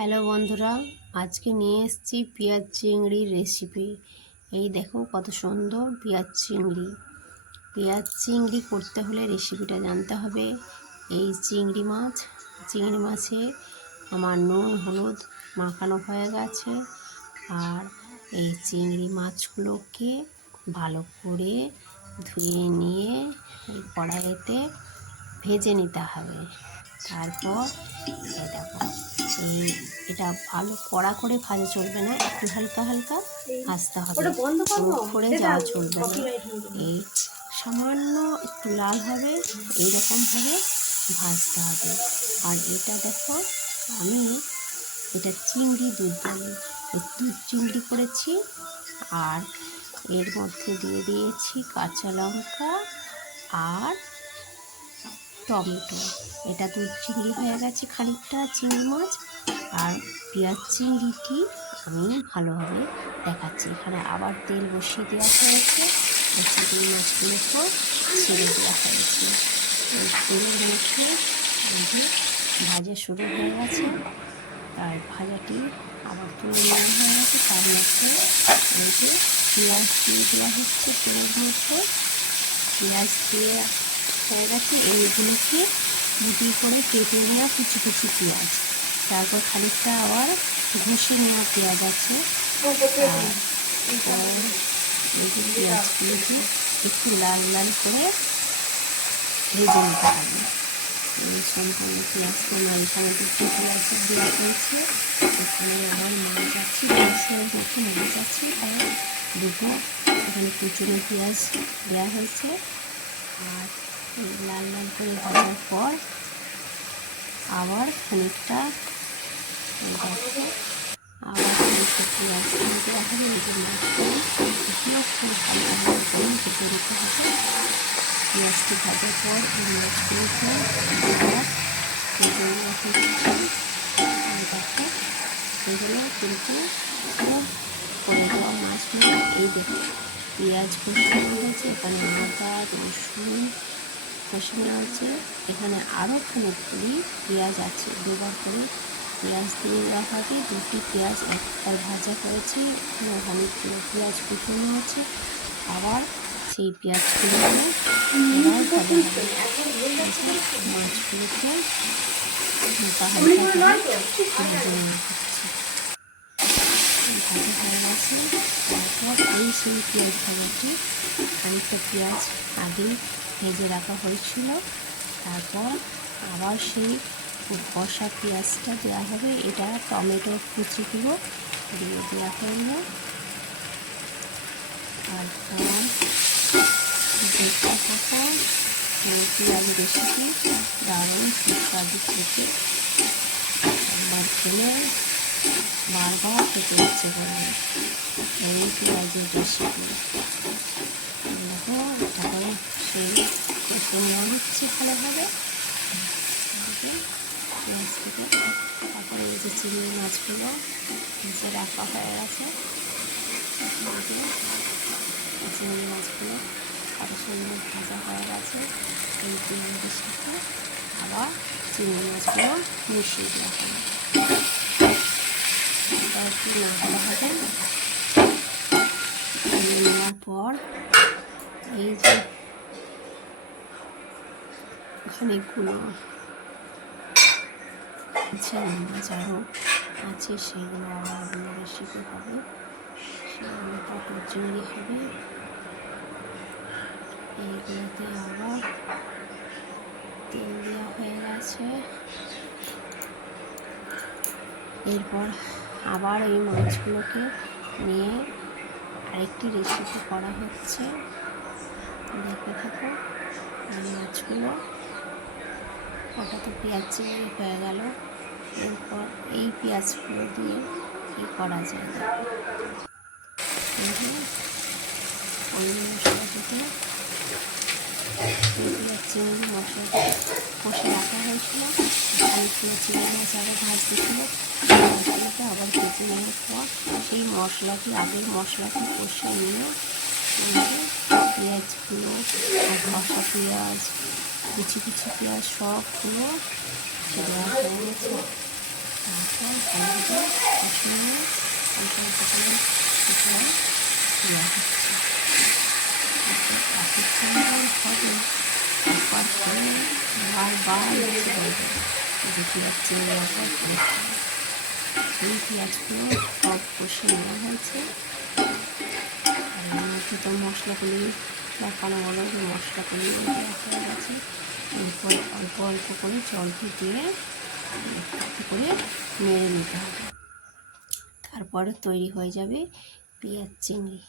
Hello বন্ধুরা, আজকে নিয়ে এসেছি পেঁয়াজ চিংড়ির রেসিপি। এই দেখো কত সুন্দর পেঁয়াজ চিংড়ি। পেঁয়াজ চিংড়ি করতে হলে রেসিপিটা জানতে হবে। এই চিংড়ি মাছে আমার নুন হলুদ মাখানো হয়ে গেছে। আর এই চিংড়ি মাছগুলোকে ভালো করে ধুয়ে নিয়ে এই কড়াইতে ভেজে নিতে হবে। তারপর দেখো এটা ভালো কড়া করে ভাজা চলবে না, একটু হালকা হালকা ভাজতে হবে, পুড়ে যাওয়া চলবে না। এই সামান্য একটু লাল হবে এইরকমভাবে ভাজতে হবে। আর এটা দেখো, আমি এটা চিংড়ি দুধ বলি, দুধ চিংড়ি করেছি। আর এর মধ্যে দিয়ে দিয়েছি কাঁচা লঙ্কা আর টমেটো। এটা দুধ চিংড়ি হয়ে গেছে খানিকটা চিংড়ি মাছ। আর পেঁয়াজ চিংড়িটি আমি ভালোভাবে দেখাচ্ছি। এখানে আবার তেল বসিয়ে দেওয়া হয়েছে, চিংড়ি মাছগুলোকেও ছেড়ে দেওয়া হয়েছে। এই তেলের মধ্যে ভাজা শুরু হয়ে গেছে। আর ভাজাটি আবার তুলে নেওয়া হয়ে গেছে। তার মধ্যে পেঁয়াজ দিয়ে দেওয়া হচ্ছে তেলের মধ্যে। পেঁয়াজ দিয়ে হয়ে গেছে। এইগুলোকে গুটি করে কেটে নেওয়া কুচি কুচি পেঁয়াজ, তারপর খানিকটা আবার ঘষে নেওয়া পেঁয়াজ আছে। পেঁয়াজগুলোকে একটু লাল লাল করে ভেজে নিতে হবে। সম্পূর্ণ পেঁয়াজটা এখানে দুটো পেঁয়াজ দেওয়া হয়েছে। এখানে আবার মাছ আছে, পেঁয়াজের মধ্যে মাছ আছে, তাই দুটো এখানে কুচুনো পেঁয়াজ দেওয়া হয়েছে। আর লাল লাল করে ভাজার পর আবার খানিকটা আবার খানিকটা পেঁয়াজ দেওয়া হবে। এগুলো মাছগুলো খুব ভালো করে ভেজে নিতে হবে। পেঁয়াজটি ভাজার পর এই মাছগুলোকে আবার ভেজে নেওয়া হচ্ছে। দেখো এগুলো কিন্তু খুব করে দেওয়া মাছগুলো। এই দেখো পেঁয়াজ কষানো হয়েছে, এখানে আদা রসুন কষানো আছে। এখানে আরও খানিকগুলি পেঁয়াজ আছে, দুবার করে পেঁয়াজ দিয়ে দেওয়া হবে। দুটি পেঁয়াজ একবার ভাজা করেছি, এখানে খানিকগুলো পেঁয়াজ কুচনো আছে। আবার সেই পেঁয়াজগুলোকে আবার ভাজা হবে। মাছগুলোকে হালকা ভেজে নেওয়া হচ্ছে। ভাজা হয়ে গেছে। তারপর সেই পেঁয়াজ ভাজাটি খানিকটা পেঁয়াজ আগে ভেজে রাখা হয়েছিল, তারপর আবার সেই কষা পেঁয়াজটা দেওয়া হবে। এটা টমেটো কুচিগুলো দিয়ে দেওয়া হলো। তারপর দেখতে থাকো পেঁয়াজ রেসিপি, দারুণ সুস্বাদু খেতে। একবার খেলে বারবার খেতে ইচ্ছে করবে এই পেঁয়াজের রেসিপি। দেখো এটাকে সেই কষে নেওয়া হচ্ছে ভালোভাবে পেঁয়াজ থেকে। তারপরে এই যে চিংড়ি মাছগুলো ভেজে রাখা হয়ে গেছে, চিংড়ি মাছগুলো কত সুন্দর ভাজা হয়ে গেছে। এই পেঁয়াজের সাথে আবার চিংড়ি মাছগুলো মিশিয়ে দেওয়া হবে। এটা একটু নাড়তে হবে। নেওয়ার পর এই যে অনেকগুলো মাছ আরও আছে, সেগুলো আবার রেসিপি হবে। সেগুলো পটল চিংড়ি হবে। এইগুলোতে আবার তেল দেওয়া হয়ে গেছে। এরপর আবার এই মাছগুলোকে নিয়ে আরেকটি রেসিপি করা হচ্ছে, দেখতে থাকো। এই মাছগুলো ওটা তো পেঁয়াজ চিংড়ি হয়ে গেল। এরপর এই পেঁয়াজগুলো দিয়ে কী করা যায়, ওই মশলাটিতে পেঁয়াজ চিংড়ি মশলাটা কষে রাখা হয়েছিল। খানিকগুলো চিংড়ি মাছ আবার ভাজতেছিল, মশলাটা আবার ভেজে নেওয়ার পর সেই মশলাটি আগের মশলাটি কষে নিয়ে পেঁয়াজগুলো ঘষা পেঁয়াজ কুচি কুচি পেঁয়াজ সবগুলো দেওয়া হয়ে গেছে। তারপর ভালো করে কষিয়ে অল্প অল্প করে কিছুটা দেওয়া হচ্ছে। এত সুন্দর হবে, একবার খেলে বারবার ইচ্ছে করবে যে পেঁয়াজ চিংড়ি একবার করে খাবো। এই পেঁয়াজগুলো সব কষে নেওয়া হয়েছে। আর এর মধ্যে তো মশলাগুলি দেখানো হলো যে মশলাগুলি দেওয়া হয়ে গেছে। এরপর অল্প অল্প করে জল দিয়ে একটু করে নেড়ে নিতে হবে। তারপরে তৈরি হয়ে যাবে পেঁয়াজ চিংড়ি।